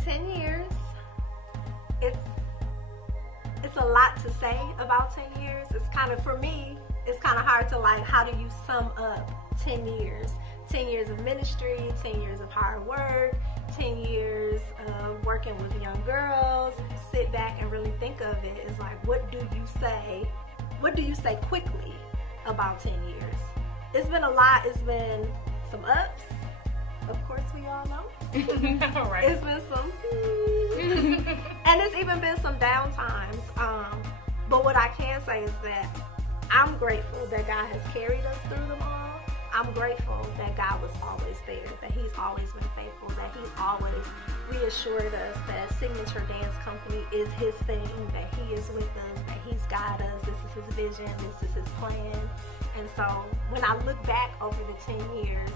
10 years. It's a lot to say about 10 years. It's kind of, for me, it's kind of hard to like, how do you sum up 10 years? 10 years of ministry, 10 years of hard work, 10 years of working with young girls. If you sit back and really think of it, it's like, what do you say? What do you say quickly about 10 years? It's been a lot. It's been some ups. Of course, we all know. Right. It's been some, and it's even been some down times. But what I can say is that I'm grateful that God has carried us through them all. I'm grateful that God was always there, that He's always been faithful, that He's always reassured us that Signature Dance Company is His thing, that He is with us, that He's got us, this is His vision, this is His plan. And so when I look back over the 10 years,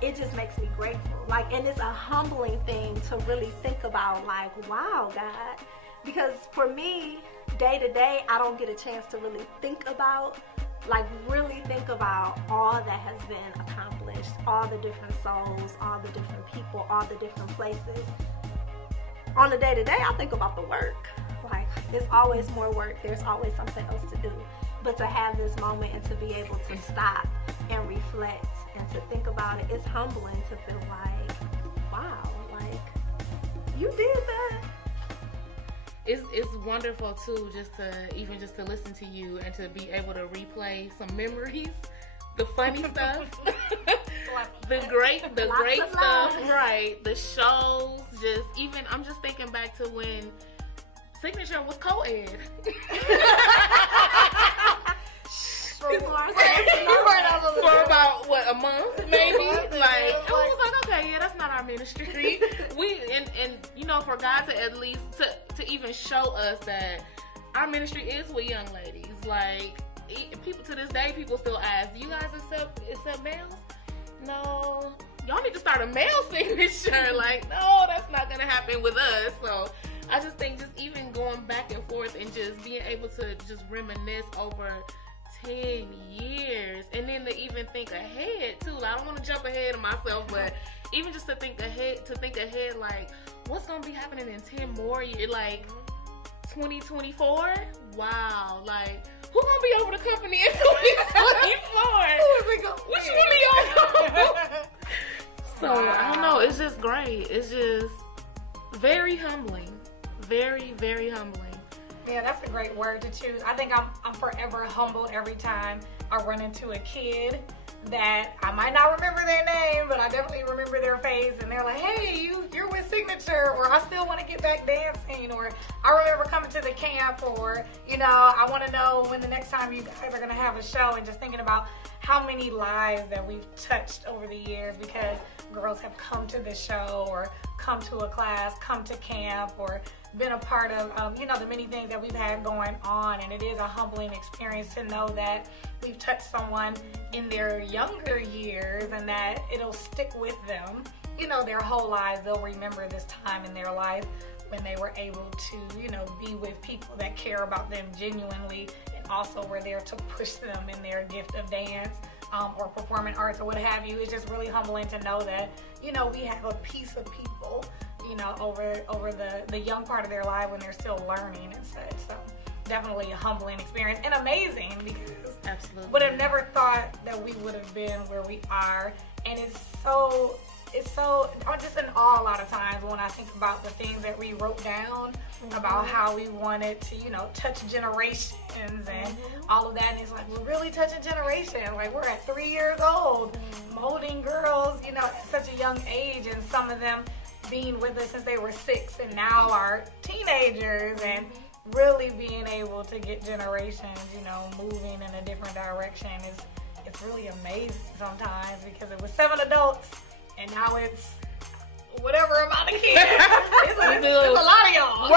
it just makes me grateful. Like, and it's a humbling thing to really think about, like, wow, God. Because for me, day to day, I don't get a chance to really think about, like, really think about all that has been accomplished, all the different souls, all the different people, all the different places. On the day to day, I think about the work. Like, there's always more work. There's always something else to do. But to have this moment and to be able to stop and reflect and to think about it, it's humbling to feel like, wow, like, you did that. It's wonderful too, just to listen to you and to be able to replay some memories, the funny stuff, the great stuff, right? The shows, I'm just thinking back to when Signature was co-ed. For about a month maybe. Like, I was like, okay, yeah, that's not our ministry. And you know, for God to at least to even show us that our ministry is with young ladies. Like, people to this day, people still ask, do you guys accept males? No. Y'all need to start a male signature. Like, no, that's not gonna happen with us. So I just think just even going back and forth and just being able to just reminisce over 10 years, and then to even think ahead too. Like, I don't want to jump ahead of myself, but even just to think ahead, like, what's gonna be happening in 10 more years, like 2024. Wow, like, who's gonna be over the company in 2024? Which one of y'all? So I don't know, it's just great. It's just very humbling, very, very humbling. Yeah, that's a great word to choose. I think I'm forever humbled every time I run into a kid that I might not remember their name, but I definitely remember their face, and they're like, hey, you're with Signature, or I still want to get back dancing, or I remember coming to the camp, or, you know, I want to know when the next time you guys are going to have a show, and just thinking about how many lives that we've touched over the years because girls have come to the show, or come to a class, come to camp, or been a part of, you know, the many things that we've had going on. And it is a humbling experience to know that we've touched someone in their younger years and that it'll stick with them, you know, their whole lives. They'll remember this time in their life when they were able to, you know, be with people that care about them genuinely, and also were there to push them in their gift of dance or performing arts or what have you. It's just really humbling to know that, you know, we have a piece of people, you know, over the young part of their life when they're still learning and such. So definitely a humbling experience, and amazing, because absolutely would have never thought that we would have been where we are. And it's so I'm just in awe a lot of times when I think about the things that we wrote down about how we wanted to, you know, touch generations and all of that. And it's like, we're really touching generations. Like, we're at 3 years old, molding girls, you know, at such a young age, and some of them being with us since they were 6 and now are teenagers, and really being able to get generations, you know, moving in a different direction it's really amazing sometimes, because it was 7 adults and now it's whatever amount of kids. It's a lot of y'all.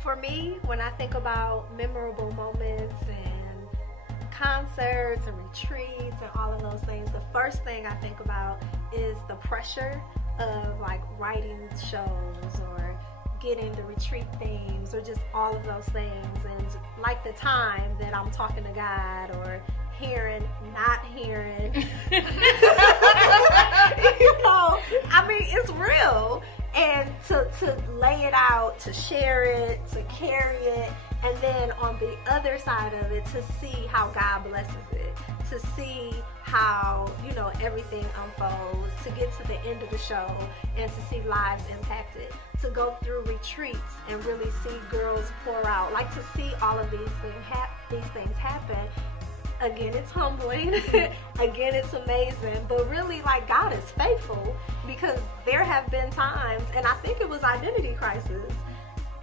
For me, when I think about memorable moments and concerts and retreats and all of those things, the first thing I think about is the pressure of like writing shows or getting the retreat themes or just all of those things, and like the time that I'm talking to God or not hearing real. And to lay it out, to share it, to carry it, and then on the other side of it, to see how God blesses it, to see how, you know, everything unfolds, to get to the end of the show and to see lives impacted, to go through retreats and really see girls pour out, like to see all of these things happen. Again, it's humbling. Again, it's amazing. But really, like, God is faithful, because there have been times, and I think it was identity crisis,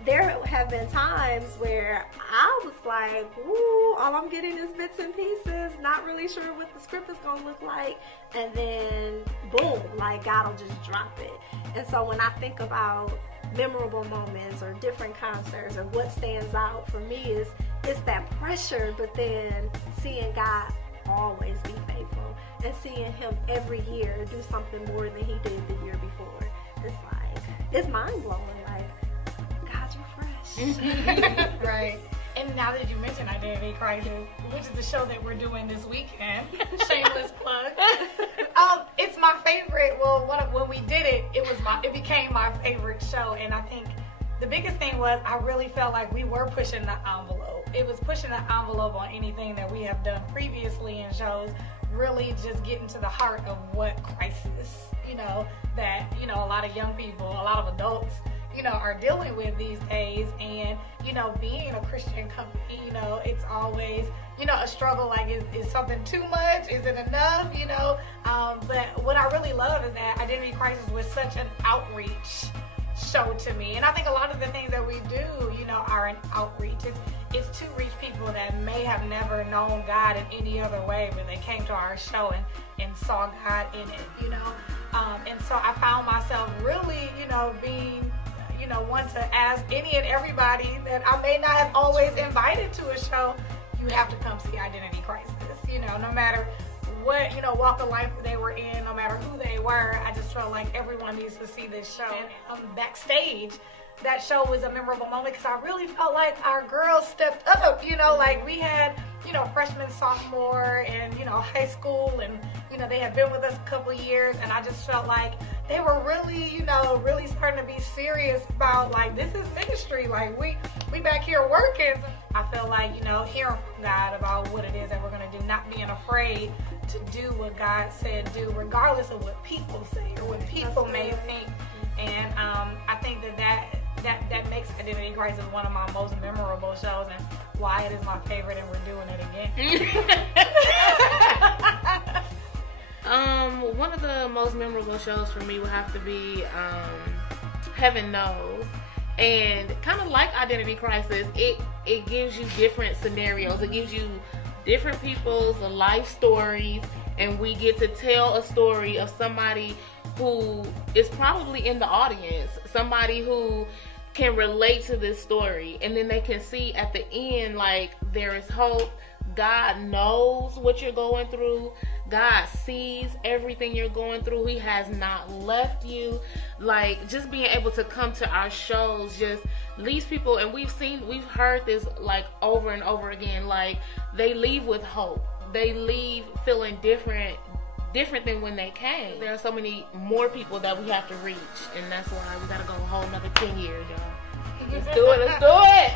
there have been times where I was like, ooh, all I'm getting is bits and pieces, not really sure what the script is going to look like. And then, boom, like, God will just drop it. And so when I think about memorable moments or different concerts, or what stands out for me is it's that pressure, but then seeing God always be faithful and seeing him every year do something more than he did the year before. It's like, it's mind-blowing. Like, God, you're fresh. Right. And now that you mentioned Identity Crisis, which is the show that we're doing this weekend, shameless plug. It's my favorite. Well, when we did it, it became my favorite show. And I think the biggest thing was I really felt like we were pushing the envelope. It was pushing the envelope on anything that we have done previously in shows, really just getting to the heart of what crisis, you know, that, you know, a lot of young people, a lot of adults, you know, are dealing with these days. And, you know, being a Christian company, you know, it's always, you know, a struggle. Like, is something too much? Is it enough? You know, but what I really love is that Identity Crisis was such an outreach show to me. And I think a lot of the things that we do, you know, are an outreach. It's to reach people that may have never known God in any other way, but they came to our show and saw God in it, you know. And so I found myself really, you know, being, you know, one to ask any and everybody that I may not have always invited to a show, you have to come see Identity Crisis, you know, no matter what, you know, walk of life they were in, no matter who they were. I just felt like everyone needs to see this show. And backstage, that show was a memorable moment because I really felt like our girls stepped up, you know, like we had, you know, freshman, sophomore, and, you know, high school, and, you know, they had been with us a couple of years, and I just felt like they were really, you know, really starting to be serious about, like, this is ministry, like, we back here working. I feel like, you know, hearing from God about what it is that we're going to do, not being afraid to do what God said do, regardless of what people say or what people may think. And I think that makes Identity Crisis one of my most memorable shows, and why it is my favorite, and we're doing it again. One of the most memorable shows for me would have to be Heaven Knows. And kind of like Identity Crisis, it gives you different scenarios. It gives you different people's life stories, and we get to tell a story of somebody who is probably in the audience, somebody who can relate to this story, and then they can see at the end, like, there is hope. God knows what you're going through. God sees everything you're going through. He has not left you. Like, just being able to come to our shows just leaves people, and we've heard this, like, over and over again, like, they leave with hope. They leave feeling different than when they came. There are so many more people that we have to reach, and that's why we gotta go a whole another 10 years, y'all. Let's do it.